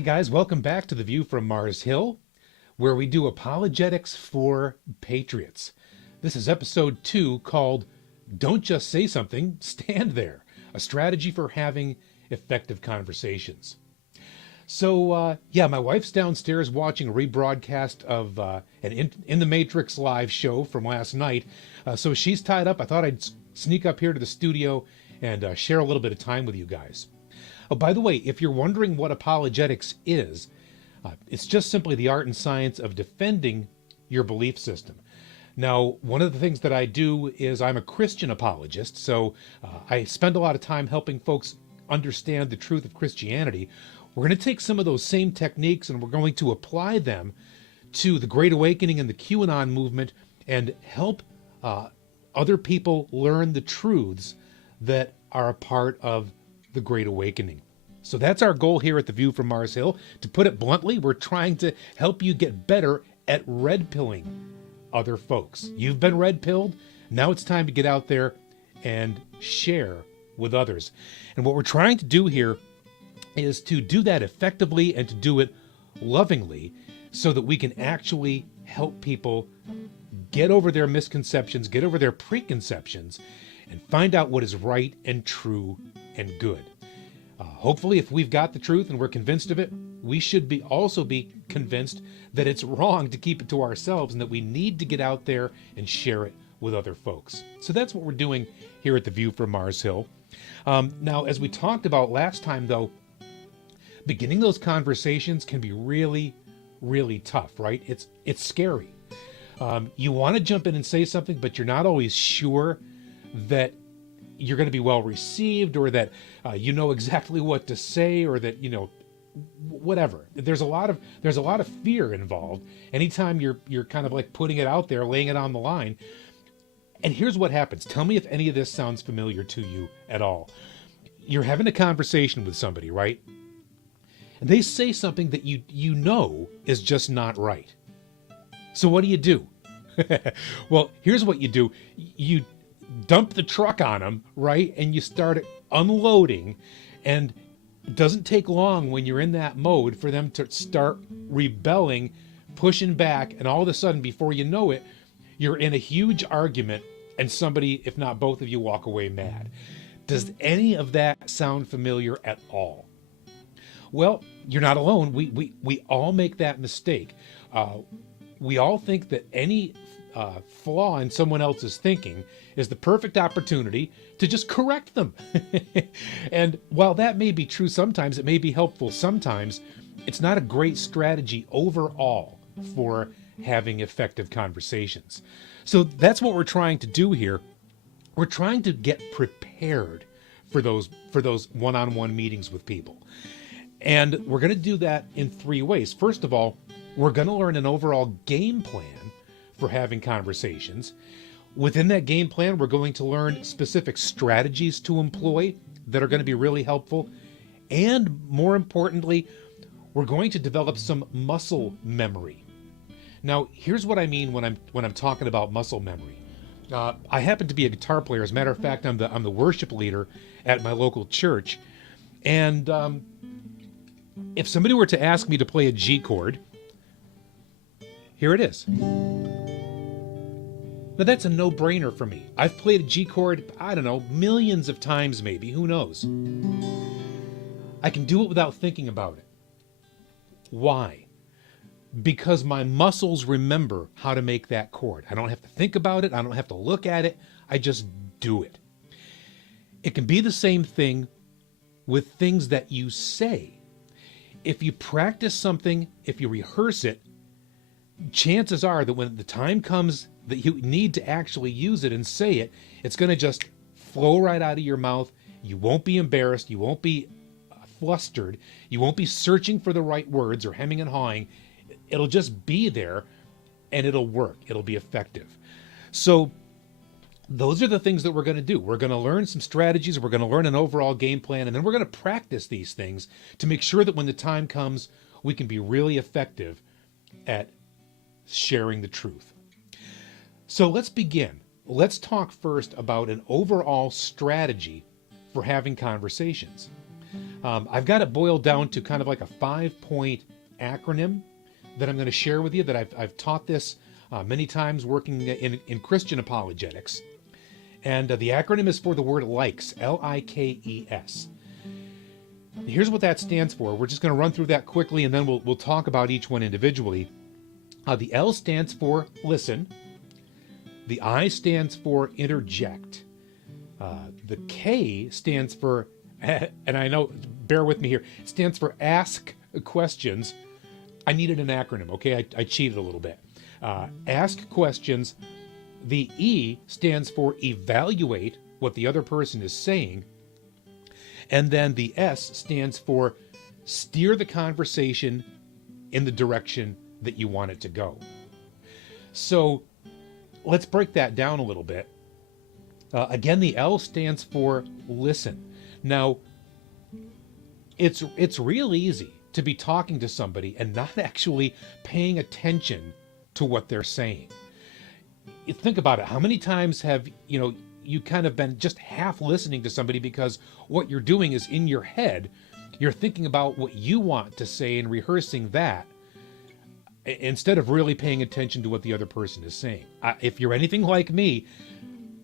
Hey guys, welcome back to The View from Mars Hill, where we do apologetics for patriots. This is episode 2 called Don't Just Say Something, Stand There, a strategy for having effective conversations. So, my wife's downstairs watching a rebroadcast of an In the Matrix live show from last night. So she's tied up. I thought I'd sneak up here to the studio and share a little bit of time with you guys. Oh, by the way, if you're wondering what apologetics is, it's just simply the art and science of defending your belief system. Now, one of the things that I do is I'm a Christian apologist, so I spend a lot of time helping folks understand the truth of Christianity. We're going to take some of those same techniques and we're going to apply them to the Great Awakening and the QAnon movement and help other people learn the truths that are a part of the Great Awakening. So that's our goal here at The View from Mars Hill. To put it bluntly, we're trying to help you get better at red pilling other folks. You've been red pilled. Now it's time to get out there and share with others. And what we're trying to do here is to do that effectively and to do it lovingly so that we can actually help people get over their misconceptions, get over their preconceptions, and find out what is right and true and good. Hopefully, if we've got the truth and we're convinced of it, we should also be convinced that it's wrong to keep it to ourselves and that we need to get out there and share it with other folks. So that's what we're doing here at The View from Mars Hill. Now, as we talked about last time, though, beginning those conversations can be really, really tough, right? It's scary. You want to jump in and say something, but you're not always sure that you're going to be well received or that you know exactly what to say or that, whatever. There's a lot of fear involved anytime you're kind of like putting it out there, laying it on the line. And here's what happens. Tell me if any of this sounds familiar to you at all. You're having a conversation with somebody, right? And they say something that you know is just not right. So what do? Well, here's what you do. You dump the truck on them, right? And you start unloading. And it doesn't take long when you're in that mode for them to start rebelling, pushing back. And all of a sudden, before you know it, you're in a huge argument and somebody, if not both of you, walk away mad. Does any of that sound familiar at all? Well, you're not alone. We all make that mistake. We all think that any flaw in someone else's thinking is the perfect opportunity to just correct them. And while that may be true sometimes, it may be helpful sometimes, it's not a great strategy overall for having effective conversations. So that's what we're trying to do here. We're trying to get prepared for those one-on-one meetings with people. And we're going to do that in 3 ways. First of all, we're going to learn an overall game plan for having conversations. Within that game plan, we're going to learn specific strategies to employ that are going to be really helpful. And more importantly, we're going to develop some muscle memory. Now, here's what I mean when I'm talking about muscle memory. I happen to be a guitar player. As a matter of fact, I'm the worship leader at my local church. And if somebody were to ask me to play a G chord, here it is. Now that's a no-brainer for me. I've played a G chord, I don't know, millions of times maybe, who knows? I can do it without thinking about it. Why? Because my muscles remember how to make that chord. I don't have to think about it, I don't have to look at it, I just do it. It can be the same thing with things that you say. If you practice something, if you rehearse it, chances are that when the time comes that you need to actually use it and say it, it's going to just flow right out of your mouth. You won't be embarrassed. You won't be flustered. You won't be searching for the right words or hemming and hawing. It'll just be there and it'll work. It'll be effective. So those are the things that we're going to do. We're going to learn some strategies. We're going to learn an overall game plan, and then we're going to practice these things to make sure that when the time comes, we can be really effective at sharing the truth. So let's begin. Let's talk first about an overall strategy for having conversations. I've got it boiled down to kind of like a 5-point acronym that I'm going to share with you. That I've taught this many times working in Christian apologetics. And the acronym is for the word likes, Likes. Here's what that stands for. We're just going to run through that quickly, and then we'll talk about each one individually. The L stands for listen. The I stands for interject. The K stands for, and I know, bear with me here, stands for ask questions. I needed an acronym, okay? I cheated a little bit. Ask questions. The E stands for evaluate what the other person is saying. And then the S stands for steer the conversation in the direction that you want it to go. So let's break that down a little bit. Again, the L stands for listen. Now, it's real easy to be talking to somebody and not actually paying attention to what they're saying. You think about it. How many times have you kind of been just half listening to somebody because what you're doing is in your head, you're thinking about what you want to say and rehearsing that instead of really paying attention to what the other person is saying. If you're anything like me,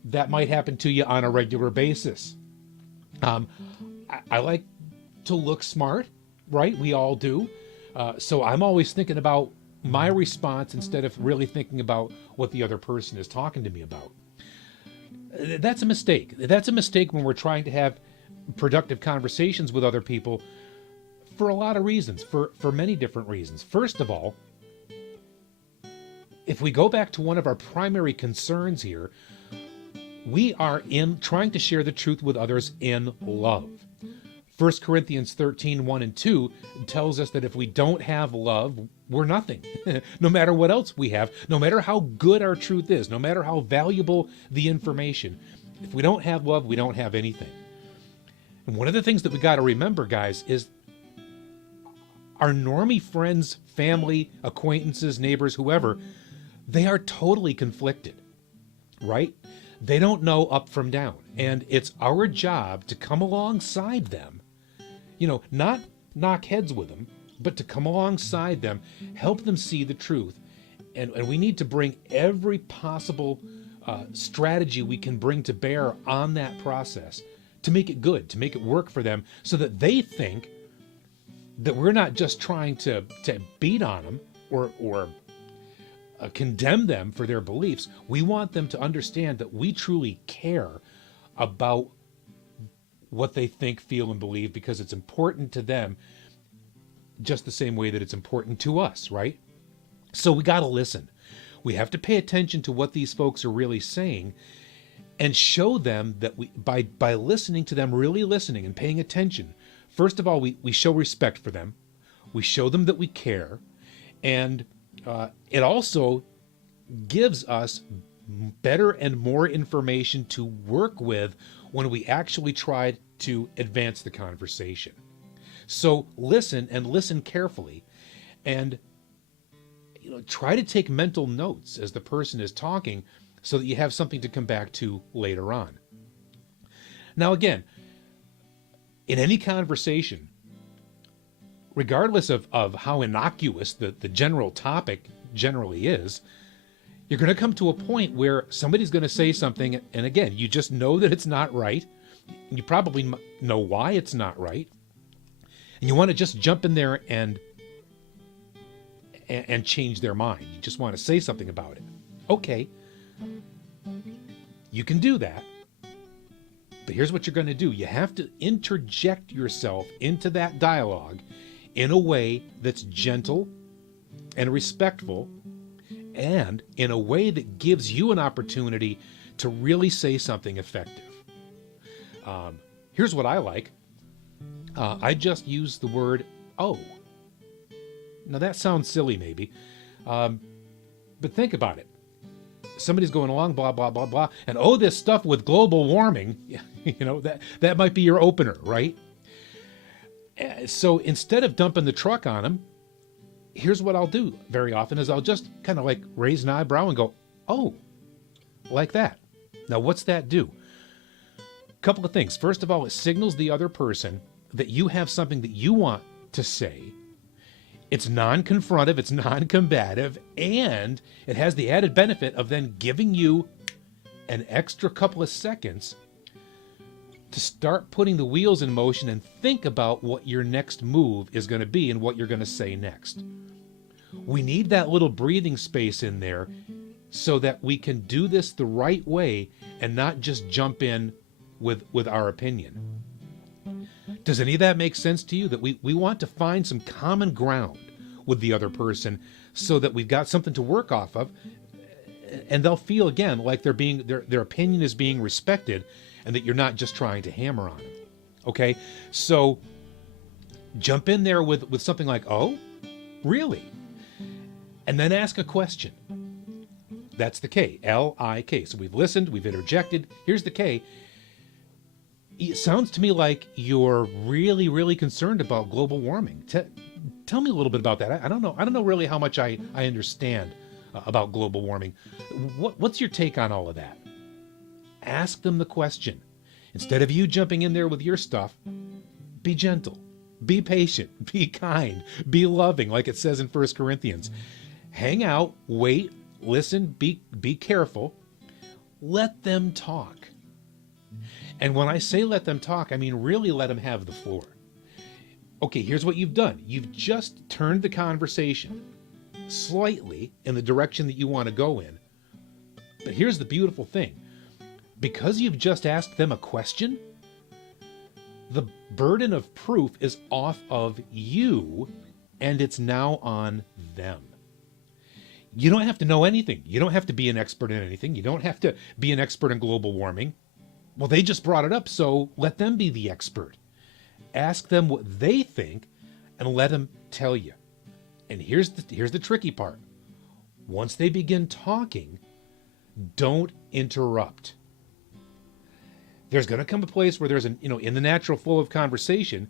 that might happen to you on a regular basis. I like to look smart, right? We all do. So I'm always thinking about my response instead of really thinking about what the other person is talking to me about. That's a mistake. That's a mistake when we're trying to have productive conversations with other people for a lot of reasons, for many different reasons. First of all, if we go back to one of our primary concerns here, we are trying to share the truth with others in love. 1 Corinthians 13, 1 and 2 tells us that if we don't have love, we're nothing. No matter what else we have, no matter how good our truth is, no matter how valuable the information, if we don't have love, we don't have anything. And one of the things that we got to remember, guys, is our normie friends, family, acquaintances, neighbors, whoever, they are totally conflicted, right? They don't know up from down. And it's our job to come alongside them, not knock heads with them, but to come alongside them, help them see the truth. And we need to bring every possible strategy we can bring to bear on that process to make it good, to make it work for them, so that they think that we're not just trying to beat on them or condemn them for their beliefs. We want them to understand that we truly care about what they think, feel, and believe, because it's important to them just the same way that it's important to us, right? So we got to listen. We have to pay attention to what these folks are really saying and show them that by listening to them, really listening and paying attention, first of all, we show respect for them. We show them that we care. And it also gives us better and more information to work with when we actually try to advance the conversation. So listen, and listen carefully, and try to take mental notes as the person is talking so that you have something to come back to later on. Now again, in any conversation, regardless of how innocuous the general topic generally is, you're going to come to a point where somebody's going to say something, and again, you just know that it's not right. You probably know why it's not right. And you want to just jump in there and change their mind. You just want to say something about it. Okay, you can do that. But here's what you're going to do. You have to interject yourself into that dialogue in a way that's gentle and respectful, and in a way that gives you an opportunity to really say something effective. Here's what I like. I just use the word "oh." Now that sounds silly maybe, but think about it. Somebody's going along, blah, blah, blah, blah, and this stuff with global warming, that might be your opener, right? So instead of dumping the truck on them, here's what I'll do very often is I'll just kind of like raise an eyebrow and go, "Oh," like that. Now, what's that do? A couple of things. First of all, it signals the other person that you have something that you want to say. It's non-confrontive, it's non-combative, and it has the added benefit of then giving you an extra couple of seconds to start putting the wheels in motion and think about what your next move is going to be and what you're going to say next. We need that little breathing space in there so that we can do this the right way and not just jump in with our opinion. Does any of that make sense to you? That we want to find some common ground with the other person so that we've got something to work off of, and they'll feel again like their opinion is being respected and that you're not just trying to hammer on them. Okay? So jump in there with something like, "Oh, really?" And then ask a question. That's the K, L-I-K. So we've listened, we've interjected. Here's the K. It sounds to me like you're really, really concerned about global warming. Tell me a little bit about that. I don't know really how much I understand about global warming. What's your take on all of that? Ask them the question. Instead of you jumping in there with your stuff, be gentle, be patient, be kind, be loving, like it says in 1 Corinthians. Hang out, wait, listen, be careful. Let them talk. And when I say let them talk, I mean really let them have the floor. Okay, here's what you've done. You've just turned the conversation slightly in the direction that you want to go in. But here's the beautiful thing. Because you've just asked them a question, the burden of proof is off of you, and it's now on them. You don't have to know anything. You don't have to be an expert in anything. You don't have to be an expert in global warming. Well, they just brought it up, so let them be the expert. Ask them what they think and let them tell you. And here's the tricky part. Once they begin talking, don't interrupt. There's going to come a place where there's in the natural flow of conversation,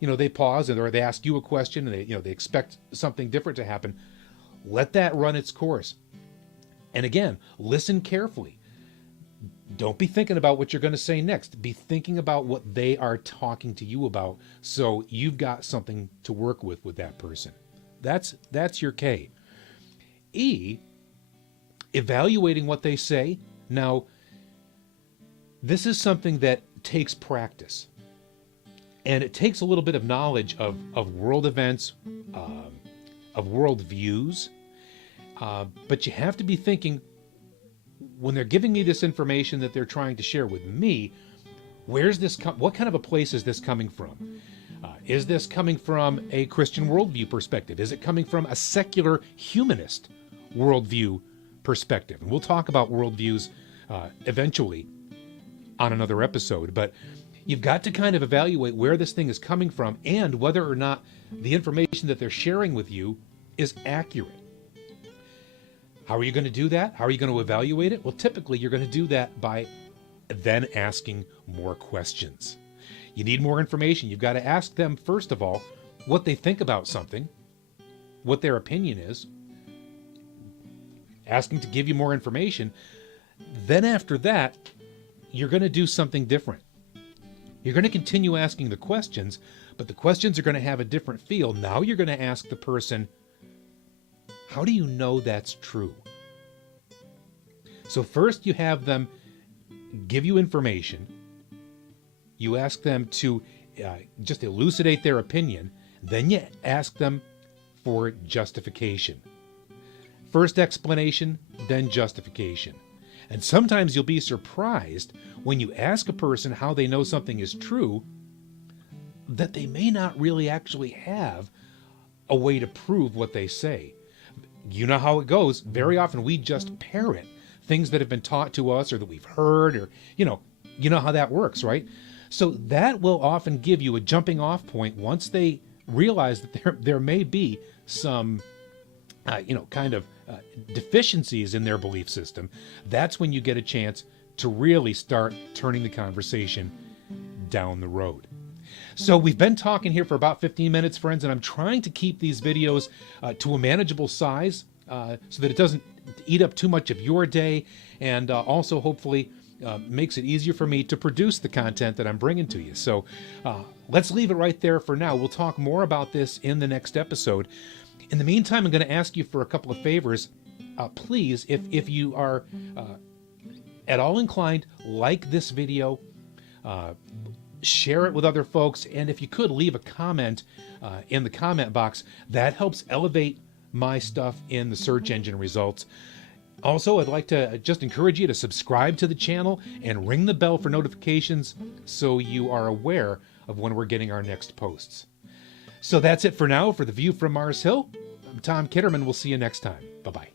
they pause or they ask you a question and they expect something different to happen. Let that run its course. And again, listen carefully. Don't be thinking about what you're going to say next. Be thinking about what they are talking to you about, so you've got something to work with that person. That's your K. E, evaluating what they say. Now, this is something that takes practice. And it takes a little bit of knowledge of world events, of world views. But you have to be thinking, when they're giving me this information that they're trying to share with me, where's this? What kind of a place is this coming from? Is this coming from a Christian worldview perspective? Is it coming from a secular humanist worldview perspective? And we'll talk about worldviews eventually on another episode. But you've got to kind of evaluate where this thing is coming from and whether or not the information that they're sharing with you is accurate. How are you going to do that? How are you going to evaluate it? Well, typically you're going to do that by then asking more questions. You need more information. You've got to ask them, first of all, what they think about something, what their opinion is, asking to give you more information. Then after that, you're going to do something different. You're going to continue asking the questions, but the questions are going to have a different feel. Now you're going to ask the person, how do you know that's true? So first you have them give you information. You ask them to just elucidate their opinion. Then you ask them for justification. First explanation, then justification. And sometimes you'll be surprised when you ask a person how they know something is true, that they may not really actually have a way to prove what they say. You know how it goes. Very often we just parrot things that have been taught to us or that we've heard, or, you know how that works, right? So that will often give you a jumping off point once they realize that there may be some, deficiencies in their belief system. That's when you get a chance to really start turning the conversation down the road. So we've been talking here for about 15 minutes, friends, and I'm trying to keep these videos to a manageable size so that it doesn't eat up too much of your day, and also hopefully makes it easier for me to produce the content that I'm bringing to you. So let's leave it right there for now. We'll talk more about this in the next episode. In the meantime, I'm going to ask you for a couple of favors. Please, if you are at all inclined, like this video, share it with other folks, and if you could, leave a comment in the comment box. That helps elevate my stuff in the search engine results. Also, I'd like to just encourage you to subscribe to the channel and ring the bell for notifications so you are aware of when we're getting our next posts. So that's it for now for The View from Mars Hill. I'm Tom Kitterman. We'll see you next time. Bye-bye.